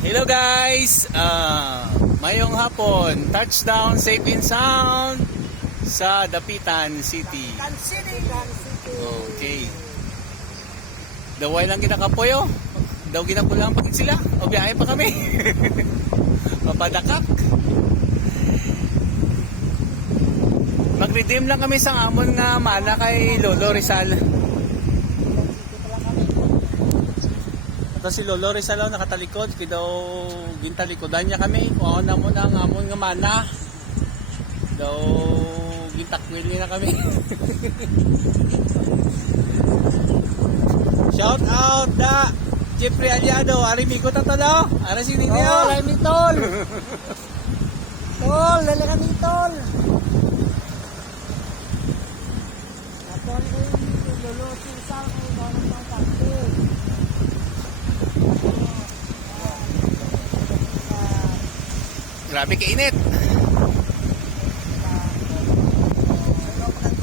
Hello guys! Mayong hapon, touchdown safe and sound sa Dapitan City. Okay. Daway lang kinakapoyo. Daw ginapulang pagit sila. O biyahe pa kami. Papadakak. Mag-redeem lang kami sa amon nga mana kay Lolo Rizal. Ito si Lolo Rizal nakatalikod, kaya daw gintalikodan niya kami. Kung ano mo na ang amon nga mana. Daw gintakwil niya kami. Shout out da Jeffrey Aliado, Arimigo tatalo. Ara si Ninyo. Oh, lami tol. Tol, dali kami tol. Atol ko yung lolo sisang ko doon ng pagko. Grabe kainit.